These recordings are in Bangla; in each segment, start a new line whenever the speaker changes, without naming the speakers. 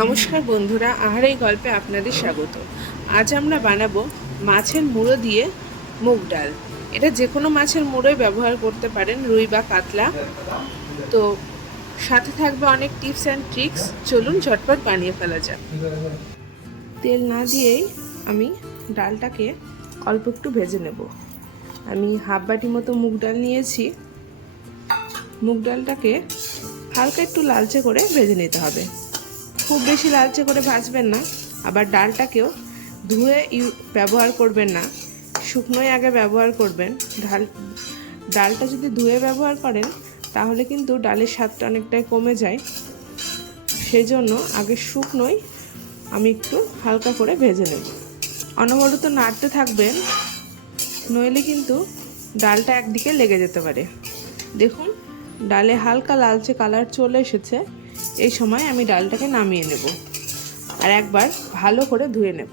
নমস্কার বন্ধুরা, আহার এই গল্পে আপনাদের স্বাগত। আজ আমরা বানাবো মাছের মুড়ো দিয়ে মুগ ডাল। এটা যে কোনো মাছের মুড়োই ব্যবহার করতে পারেন, রুই বা কাতলা। তো সাথে থাকবে অনেক টিপস অ্যান্ড ট্রিক্স। চলুন ঝটপট বানিয়ে ফেলা যাক। তেল না দিয়েই আমি ডালটাকে অল্প একটু ভেজে নেব। আমি হাফ বাটি মতো মুগ ডাল নিয়েছি। মুগ ডালটাকে হালকা একটু লালচে করে ভেজে নিতে হবে। খুব বেশি লালচে করে ভাজবেন না, আবার ডালটাকেও ধুয়ে ব্যবহার করবেন না। শুকনোই আগে ব্যবহার করবেন। ডাল, ডালটা যদি ধুয়ে ব্যবহার করেন, তাহলে কিন্তু ডালের স্বাদটা অনেকটাই কমে যায়। সেই জন্য আগে শুকনোই আমি একটু হালকা করে ভেজে নেব। অনবরত নাড়তে থাকবেন, নইলে কিন্তু ডালটা একদিকে লেগে যেতে পারে। দেখুন, ডালে হালকা লালচে কালার চলে এসেছে। এই সময় আমি ডালটাকে নামিয়ে নেব আর একবার ভালো করে ধুয়ে নেব।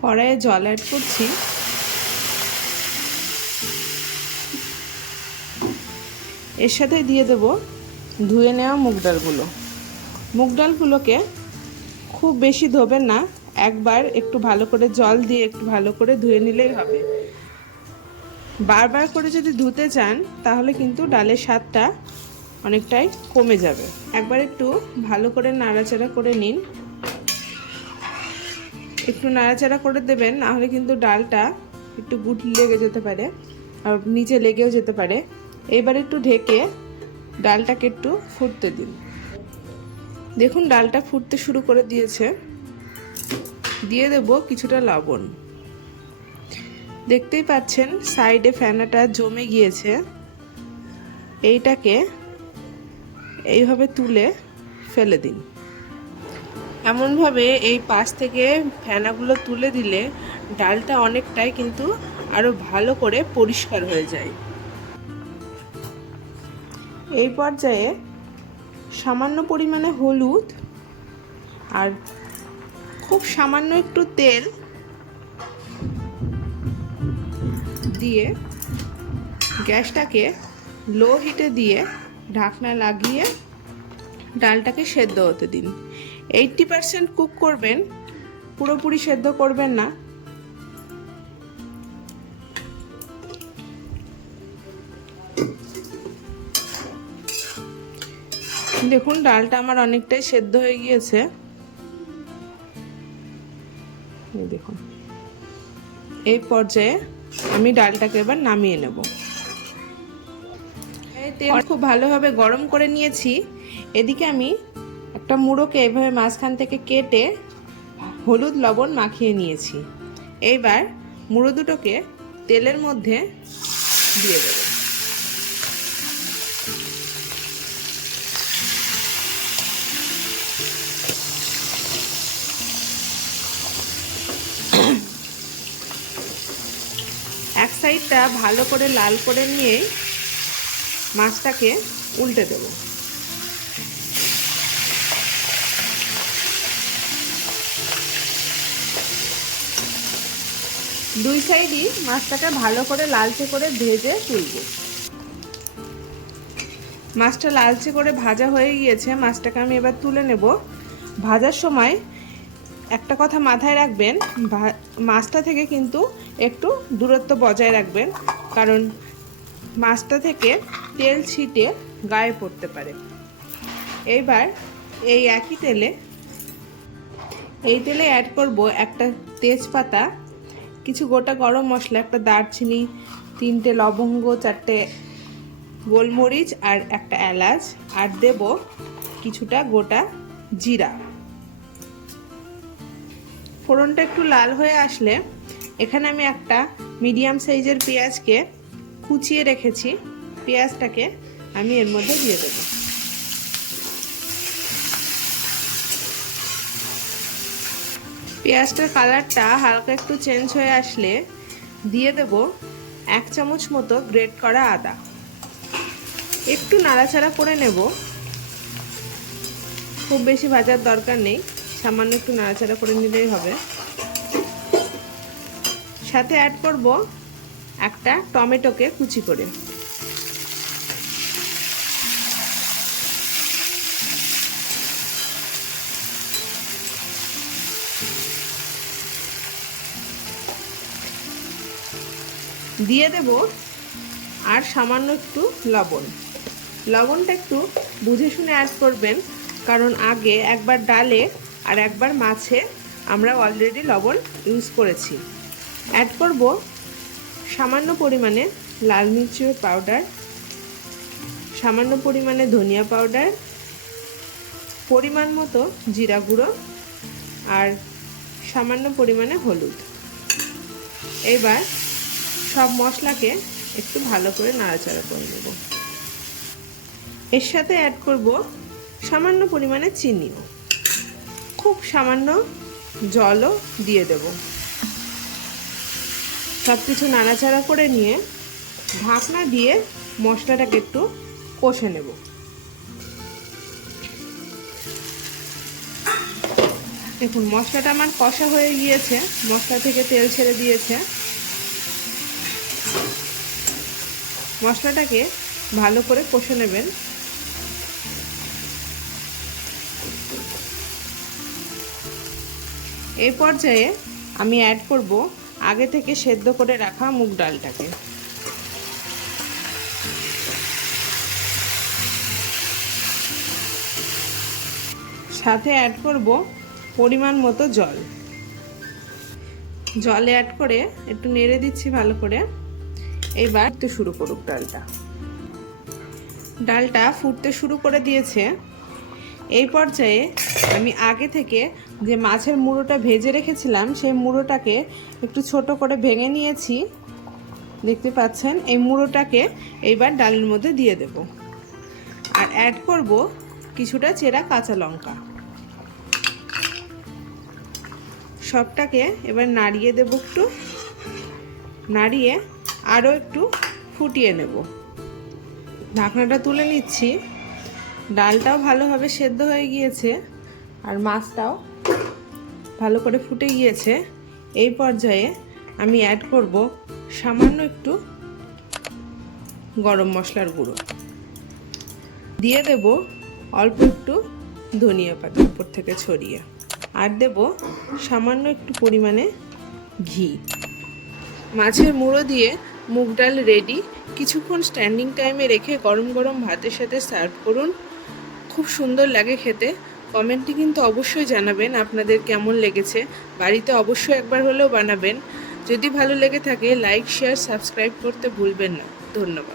কড়াইয়ে জল অ্যাড করছি। এর সাথে দিয়ে দেব ধুয়ে নেওয়া মুগ ডালগুলো। মুগ ডালগুলোকে খুব বেশি ধোবেন না, একবার একটু ভালো করে জল দিয়ে একটু ভালো করে ধুয়ে নিলেই হবে। বারবার করে যদি ধুতে চান, তাহলে কিন্তু ডালের স্বাদটা অনেকটাই কমে যাবে। একবার একটু ভালো করে নাড়াচাড়া করে নিন। একটু নাড়াচাড়া করে দেবেন নাহলে কিন্তু ডালটা একটু গুট লেগে যেতে পারে, আর নিচে লেগেও যেতে পারে। এবার একটু ঢেকে ডালটাকে একটু ফুটতে দিন। দেখুন, ডালটা ফুটতে শুরু করে দিয়েছে। দিয়ে দেব কিছুটা লবণ। দেখতেই পাচ্ছেন, সাইডে ফেনাটা জমে গিয়েছে। এইটাকে এইভাবে তুলে ফেলে দিন। এমনভাবে এই পাশ থেকে ফেনাগুলো তুলে দিলে ডালটা অনেকটাই কিন্তু আরও ভালো করে পরিষ্কার হয়ে যায়। এই পর্যায়ে সামান্য পরিমাণে হলুদ আর খুব সামান্য একটু তেল দিয়ে গ্যাসটাকে লো হিটে দিয়ে ঢাকনা লাগিয়ে ডালটাকে সেদ্ধ হতে দিন। এইটটি পারসেন্ট কুক করবেন, পুরোপুরি সেদ্ধ করবেন না। দেখুন, ডালটা আমার অনেকটাই সেদ্ধ হয়ে গিয়েছে। দেখুন, এই পর্যায়ে আমি ডালটাকে এবার নামিয়ে নেব। তেল খুব ভালোভাবে গরম করে নিয়েছি। এদিকে আমি একটা মুড়োকে এভাবে মাঝখান থেকে কেটে হলুদ লবণ মাখিয়ে নিয়েছি। এইবার মুড়ো দুটোকে তেলের মধ্যে দিয়ে দেবো। এক সাইডটা ভালো করে লাল করে নিয়ে মাছটাকে উল্টে দেব। দুই সাইডই মাছটাকে ভালো করে লালচে করে ভেজে তুলব। মাছটা লালচে করে ভাজা হয়ে গিয়েছে, মাছটাকে আমি এবার তুলে নেব। ভাজার সময় একটা কথা মাথায় রাখবেন মাছটা থেকে কিন্তু একটু দূরত্ব বজায় রাখবেন, কারণ মাছটা থেকে তেল ছিটে গায়ে পড়তে পারে। এইবার এই একই তেলে, এই তেলে অ্যাড করব একটা তেজপাতা, কিছু গোটা গরম মশলা, একটা দারচিনি, তিনটে লবঙ্গ, চারটে গোলমরিচ আর একটা এলাচ, আর দেব কিছুটা গোটা জিরা। ফোড়নটা একটু লাল হয়ে আসলে এখানে আমি একটা মিডিয়াম সাইজের পেঁয়াজকে কুচিয়ে রেখেছি পেঁয়াজটাকে আমি এর মধ্যে দিয়ে দেবো। পেঁয়াজটার কালারটা হালকা একটু চেঞ্জ হয়ে আসলে দিয়ে দেব এক চামচ মতো গ্রেট করা আদা। একটু নাড়াচাড়া করে নেব। খুব বেশি ভাজার দরকার নেই, সামান্য একটু নাড়াচাড়া করে নিলেই হবে। সাথে অ্যাড করব একটা টমেটোকে কুচি করে। দিয়ে দেব আর সামান্য একটু লবণ। লবণটা একটু বুঝে শুনে অ্যাড করবেন, কারণ আগে একবার ডালে আর একবার মাছে আমরা অলরেডি লবণ ইউজ করেছি। অ্যাড করব সামান্য পরিমাণে লাল মির্চের পাউডার, সামান্য পরিমাণে ধনিয়া পাউডার, পরিমাণ মতো জিরা গুঁড়ো আর সামান্য পরিমাণে হলুদ। এবার সব মশলাকে একটু ভালো করে নাড়াচাড়া করে নেব। এর সাথে অ্যাড করব সামান্য পরিমাণে চিনিও। খুব সামান্য জলও দিয়ে দেব। সব কিছু নাড়াচাড়া করে নিয়ে ঢাকনা দিয়ে মশলাটাকে একটু কষে নেব। দেখুন, মশলাটা আমার কষা হয়ে গিয়েছে। মশলা থেকে তেল ছেড়ে দিয়েছে। মশলাটাকে ভালো করে কষে নেবেন। এই পর্যায়ে আমি অ্যাড করব আগে থেকে সেদ্ধ করে রাখা মুগ ডালটাকে। সাথে অ্যাড করব পরিমাণ মতো জল। জলে অ্যাড করে একটু নেড়ে দিচ্ছি ভালো করে। এইবার তো শুরু করুক ডালটা। ডালটা ফুটতে শুরু করে দিয়েছে। এই পর্যায়ে আমি আগে থেকে যে মাছের মুড়োটা ভেজে রেখেছিলাম, সেই মুড়োটাকে একটু ছোট করে ভেঙে নিয়েছি। দেখতে পাচ্ছেন, এই মুড়োটাকে এইবার ডালের মধ্যে দিয়ে দেব। আর অ্যাড করব কিছুটা চেরা কাঁচা লঙ্কা। সবটাকে এবার নাড়িয়ে দেব একটু। নাড়িয়ে আরও একটু ফুটিয়ে নেব। ঢাকনাটা তুলে নিচ্ছি। ডালটাও ভালোভাবে সেদ্ধ হয়ে গিয়েছে আর মাছটাও ভালো করে ফুটে গিয়েছে। এই পর্যায়ে আমি অ্যাড করব সামান্য একটু গরম মশলার গুঁড়ো। দিয়ে দেব অল্প একটু ধনিয়া পাতা উপর থেকে ছড়িয়ে। আর দেব সামান্য একটু পরিমাণে ঘি। মাছের মুড়ো দিয়ে মুগ ডাল রেডি কিছুক্ষণ স্ট্যান্ডিং টাইমে রেখে গরম গরম ভাতের সাথে সার্ভ করুন। খুব সুন্দর লাগে খেতে। কমেন্টে কিন্তু অবশ্যই জানাবেন আপনাদের কেমন লেগেছে। বাড়িতে অবশ্যই একবার হলেও বানাবেন। যদি ভালো লেগে থাকে, লাইক, শেয়ার, সাবস্ক্রাইব করতে ভুলবেন না। ধন্যবাদ।